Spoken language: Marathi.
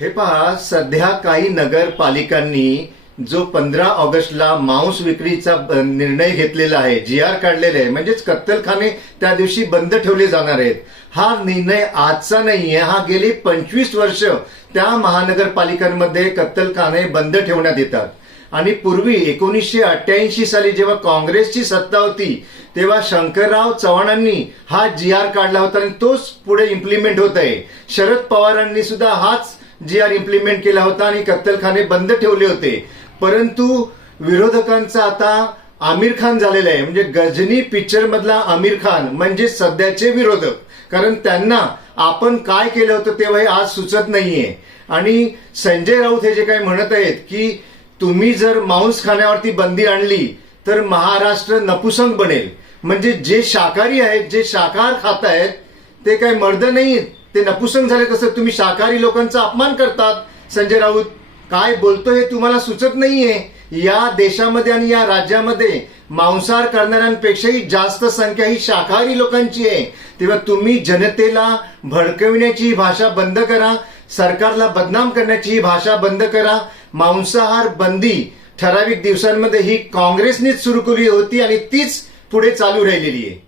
हे पहा सध्या काही नगरपालिकांनी जो पंधरा ऑगस्टला मांस विक्रीचा निर्णय घेतलेला आहे जी आर काढलेले आहे म्हणजेच कत्तलखाने त्या दिवशी बंद ठेवले जाणार आहेत. हा निर्णय आजचा नाहीये हा गेली पंचवीस वर्ष त्या महानगरपालिकांमध्ये कत्तलखाने बंद ठेवण्यात येतात. आणि पूर्वी एकोणीसशे अठ्ठ्याऐंशी साली जेव्हा काँग्रेसची सत्ता होती तेव्हा शंकरराव चव्हाणांनी हा जी आर काढला होता आणि तोच पुढे इम्प्लिमेंट होत आहे. शरद पवारांनी सुद्धा हाच जी आर इम्प्लिमेंट केला होता आणि कत्तलखाने बंद ठेवले होते. परंतु विरोधकांचा आता आमिर खान झालेला आहे. म्हणजे गजनी पिक्चर मधला आमिर खान म्हणजे सध्याचे विरोधक. कारण त्यांना आपण काय केलं होतं तेव्हा हे आज सुचत नाहीये. आणि संजय राऊत हे जे काही म्हणत आहेत की तुम्ही जर मांस खाण्यावरती बंदी आणली तर महाराष्ट्र नपुसंग बनेल. म्हणजे जे शाकाहारी आहेत जे शाकाहार खात आहेत ते काही मर्द नाहीत ते नपुसंग झाले तसं तुम्ही शाकाहारी लोकांचा अपमान करतात. संजय राऊत काय बोलतो हे तुम्हाला सुचत नाहीये. या देशामध्ये आणि या राज्यामध्ये मांसाहार करणाऱ्यांपेक्षाही जास्त संख्या ही शाकाहारी लोकांची आहे. तेव्हा तुम्ही जनतेला भडकविण्याची ही भाषा बंद करा. सरकारला बदनाम करण्याची ही भाषा बंद करा. मांसाहार बंदी ठराविक दिवसांमध्ये ही काँग्रेसनेच सुरू केली होती आणि तीच पुढे चालू राहिलेली आहे.